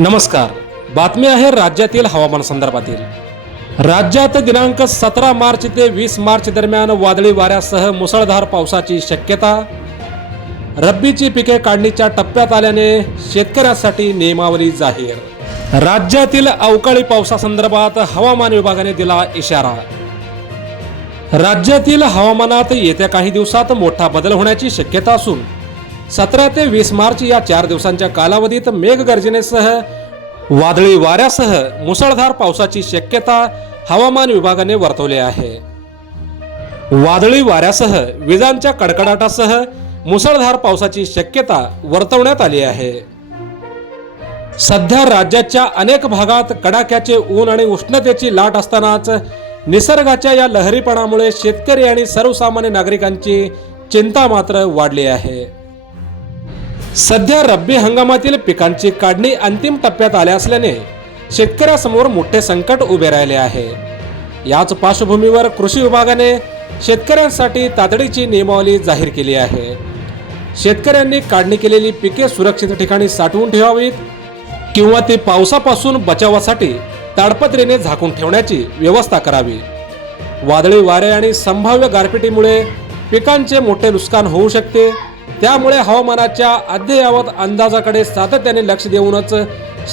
नमस्कार. बातमी आहे राज्यातील हवामान संदर्भातील. राज्यात दिनांक 17 मार्च ते 20 मार्च दरम्यान वादळी वाऱ्यासह मुसळधार पावसाची शक्यता. रब्बीची पिके काढणीच्या टप्प्यात आल्याने शेतकऱ्यांसाठी नियमावली जाहीर. राज्यातील अवकाळी पावसासंदर्भात हवामान विभागाने दिला इशारा. राज्यातील हवामानात येत्या काही दिवसात मोठा बदल होण्याची शक्यता असून 17 ते 20 मार्च या 4 दिवसांच्या कालावधीत मेघगर्जनेसह वादळी वाऱ्यासह मुसळधार पावसाची शक्यता हवामान विभागाने वर्तवली आहे. वादळी वाऱ्यासह विजांच्या कडकडाटासह मुसळधार पावसाची शक्यता वर्तवण्यात आली आहे. सध्या राज्याच्या अनेक भागात कडाक्याचे ऊन आणि उष्णतेची लाट असतानाच निसर्गाच्या या लहरीपणामुळे शेतकरी आणि सर्वसामान्य नागरिकांची चिंता मात्र वाढली आहे. सध्या रब्बी हंगामातील पिकांची काढणी अंतिम टप्प्यात आल्या असल्याने शेतकऱ्यासमोर मोठे संकट उभे राहिले आहे. याच पार्श्वभूमीवर कृषी विभागाने शेतकऱ्यांसाठी तातडीची नियमावली जाहीर केली आहे. शेतकऱ्यांनी काढणी केलेली पिके सुरक्षित ठिकाणी साठवून ठेवावीत किंवा ती पावसापासून बचावासाठी ताडपत्रीने झाकून ठेवण्याची व्यवस्था करावी. वादळी वारे आणि संभाव्य गारपिटीमुळे पिकांचे मोठे नुकसान होऊ शकते. त्यामुळे हवामानाच्या अद्ययावत अंदाजाकडे सातत्याने लक्ष देऊनच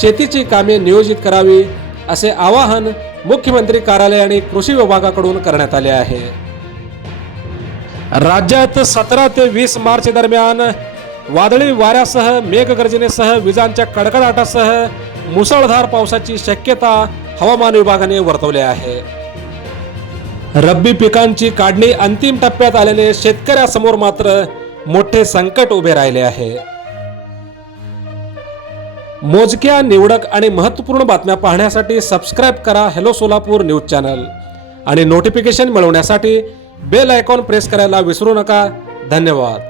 शेतीची कामे नियोजित करावी असे आवाहन मुख्यमंत्री कार्यालय आणि कृषी विभागाकडून करण्यात आले आहे. राज्यात 17 ते 20 मार्च दरम्यान वादळी वाऱ्यासह मेघगर्जनेसह विजांच्या कडकडाटासह मुसळधार पावसाची शक्यता हवामान विभागाने वर्तवली आहे. रब्बी पिकांची काढणी अंतिम टप्प्यात आल्याने शेतकऱ्यासमोर मात्र मोठे संकट उभे राहिले आहे. मोजक्या निवडक आणि महत्त्वपूर्ण बातम्या पाहण्यासाठी सबस्क्राईब करा हेलो सोलापूर न्यूज चॅनल आणि नोटिफिकेशन मिळवण्यासाठी बेल आयकॉन प्रेस करायला विसरू नका. धन्यवाद.